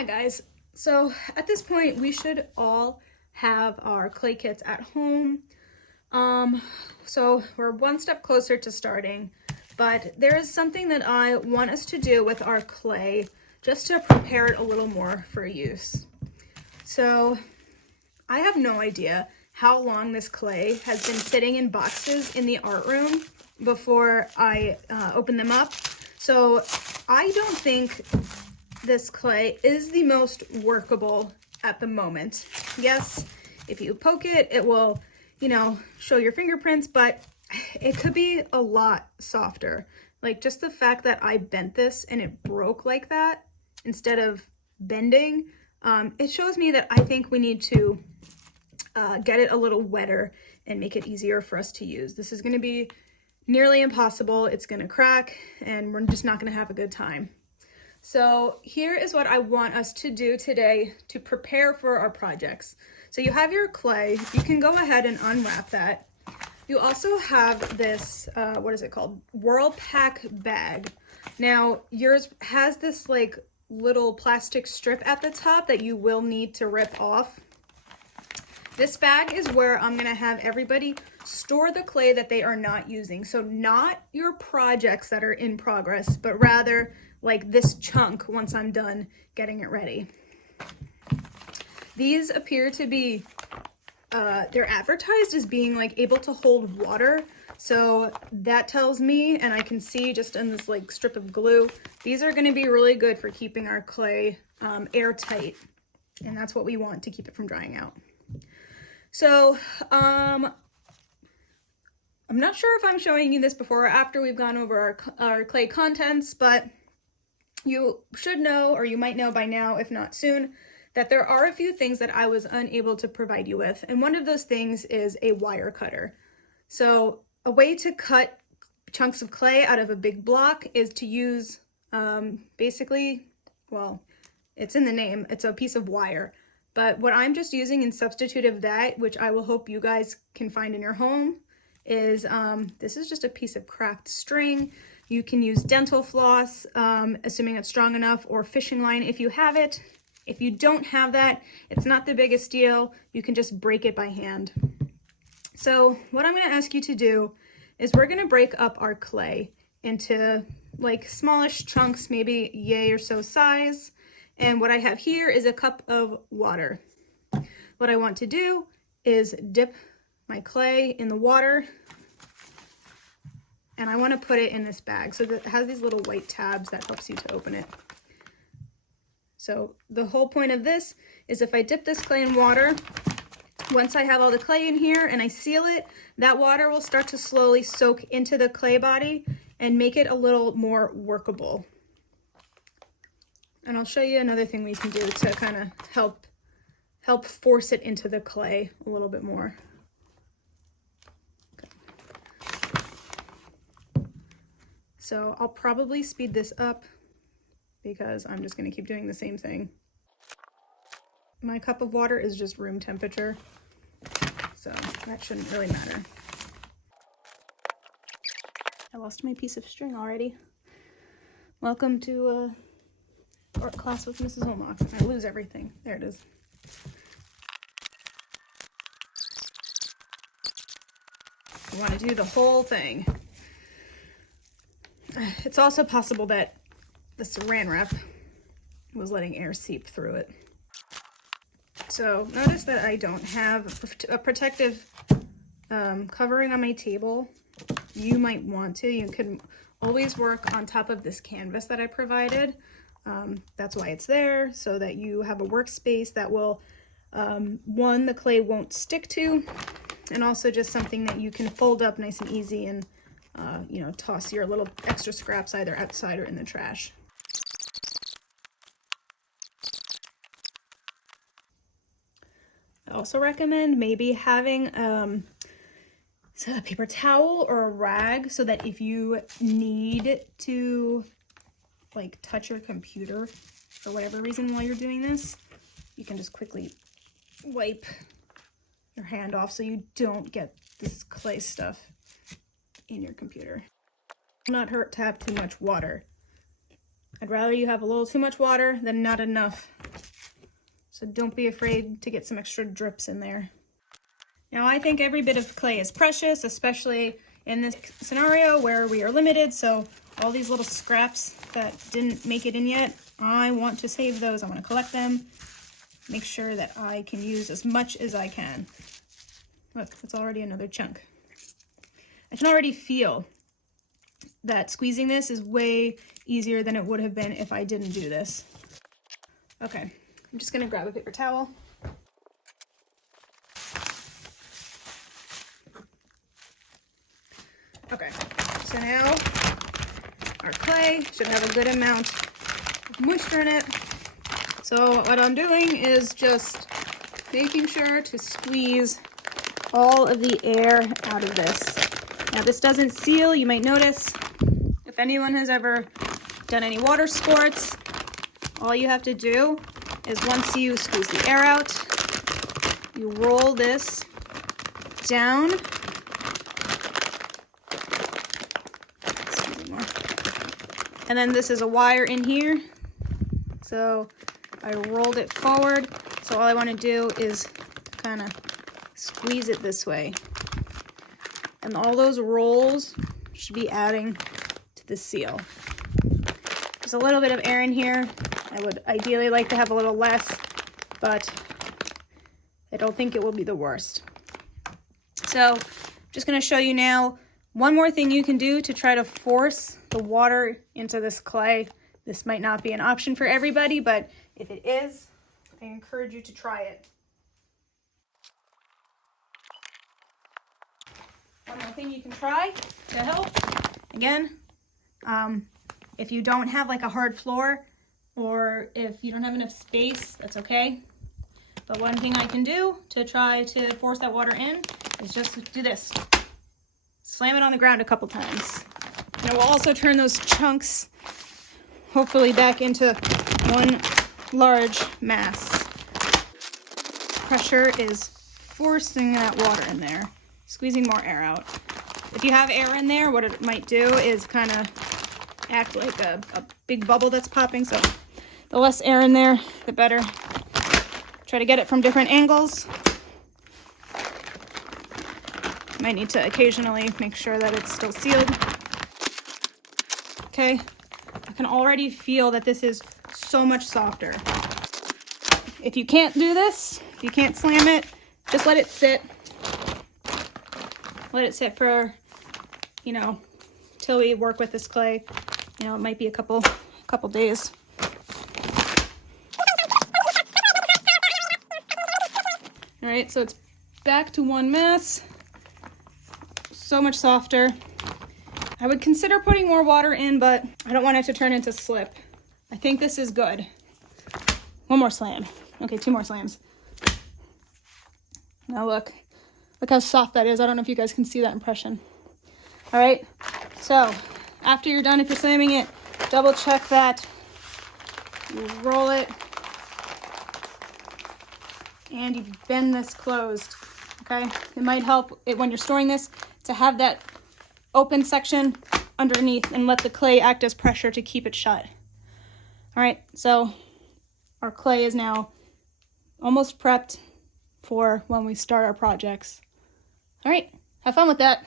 Hi guys. So at this point we should all have our clay kits at home. So we're one step closer to starting, but there is something that I want us to do with our clay just to prepare it a little more for use. So I have no idea how long this clay has been sitting in boxes in the art room before I open them up. So I don't think this clay is the most workable at the moment. Yes, if you poke it, it will, show your fingerprints, but it could be a lot softer. Like just the fact that I bent this and it broke like that instead of bending, it shows me that I think we need to get it a little wetter and make it easier for us to use. This is going to be nearly impossible. It's going to crack and we're just not going to have a good time. So here is what I want us to do today to prepare for our projects. So you have your clay, you can go ahead and unwrap that. You also have this, what is it called? Whirlpack bag. Now yours has this like little plastic strip at the top that you will need to rip off. This bag is where I'm gonna have everybody store the clay that they are not using. So not your projects that are in progress, but rather like this chunk once I'm done getting it ready. These appear to be, they're advertised as being like able to hold water. So that tells me, and I can see just in this like strip of glue, these are gonna be really good for keeping our clay airtight. And that's what we want to keep it from drying out. So, I'm not sure if I'm showing you this before or after we've gone over our clay contents, but you should know, or you might know by now, if not soon, that there are a few things that I was unable to provide you with. And one of those things is a wire cutter. So a way to cut chunks of clay out of a big block is to use basically, well, it's in the name, it's a piece of wire. But what I'm just using in substitute of that, which I will hope you guys can find in your home, is this is just a piece of craft string. You can use dental floss, assuming it's strong enough, or fishing line if you have it. If you don't have that, it's not the biggest deal. You can just break it by hand. So what I'm going to ask you to do is we're going to break up our clay into like smallish chunks, maybe yay or so size. And what I have here is a cup of water. What I want to do is dip my clay in the water, and I want to put it in this bag. So that it has these little white tabs that helps you to open it. So the whole point of this is if I dip this clay in water, once I have all the clay in here and I seal it, that water will start to slowly soak into the clay body and make it a little more workable. And I'll show you another thing we can do to kind of help force it into the clay a little bit more. Okay. So I'll probably speed this up because I'm just going to keep doing the same thing. My cup of water is just room temperature, so that shouldn't really matter. I lost my piece of string already. Welcome to art class with Mrs. Olmox. I lose everything. There it is. You want to do the whole thing. It's also possible that the saran wrap was letting air seep through it. So notice that I don't have a protective covering on my table. You might want to. You can always work on top of this canvas that I provided. That's why it's there, so that you have a workspace that will, one, the clay won't stick to, and also just something that you can fold up nice and easy and, toss your little extra scraps either outside or in the trash. I also recommend maybe having a paper towel or a rag so that if you need to like touch your computer for whatever reason while you're doing this, you can just quickly wipe your hand off so you don't get this clay stuff in your computer. It will not hurt to have too much water. I'd rather you have a little too much water than not enough So don't be afraid to get some extra drips in there. Now I think every bit of clay is precious, especially in this scenario where we are limited. So all these little scraps that didn't make it in yet, I want to save those. I want to collect them, make sure that I can use as much as I can. Look, it's already another chunk. I can already feel that squeezing this is way easier than it would have been if I didn't do this. Okay, I'm just gonna grab a paper towel. Okay, so now our clay should have a good amount of moisture in it. So what I'm doing is just making sure to squeeze all of the air out of this. Now this doesn't seal, you might notice. If anyone has ever done any water sports, all you have to do is once you squeeze the air out, you roll this down. And then this is a wire in here. So I rolled it forward. So all I want to do is kind of squeeze it this way. And all those rolls should be adding to the seal. There's a little bit of air in here. I would ideally like to have a little less, but I don't think it will be the worst. So just going to show you now one more thing you can do to try to force the water into this clay. This might not be an option for everybody, but if it is, I encourage you to try it. One more thing you can try to help. Again, if you don't have like a hard floor, or if you don't have enough space, that's okay. But one thing I can do to try to force that water in is just do this. Slam it on the ground a couple times. And it will also turn those chunks hopefully back into one large mass. Pressure is forcing that water in there, squeezing more air out. If you have air in there, what it might do is kind of act like a big bubble that's popping. So the less air in there, the better. Try to get it from different angles. Might need to occasionally make sure that it's still sealed. Okay, I can already feel that this is so much softer. If you can't do this, if you can't slam it, just let it sit. Let it sit for, till we work with this clay. It might be a couple days. All right, so it's back to one mass. So much softer. I would consider putting more water in, but I don't want it to turn into slip. I think this is good. One more slam. Okay, 2 more slams. Now look how soft that is. I don't know if you guys can see that impression. All right, so after you're done, if you're slamming it, double check that. You roll it, and you bend this closed, okay? It might help when you're storing this to have that open section underneath and let the clay act as pressure to keep it shut. All right, so our clay is now almost prepped for when we start our projects. All right, have fun with that.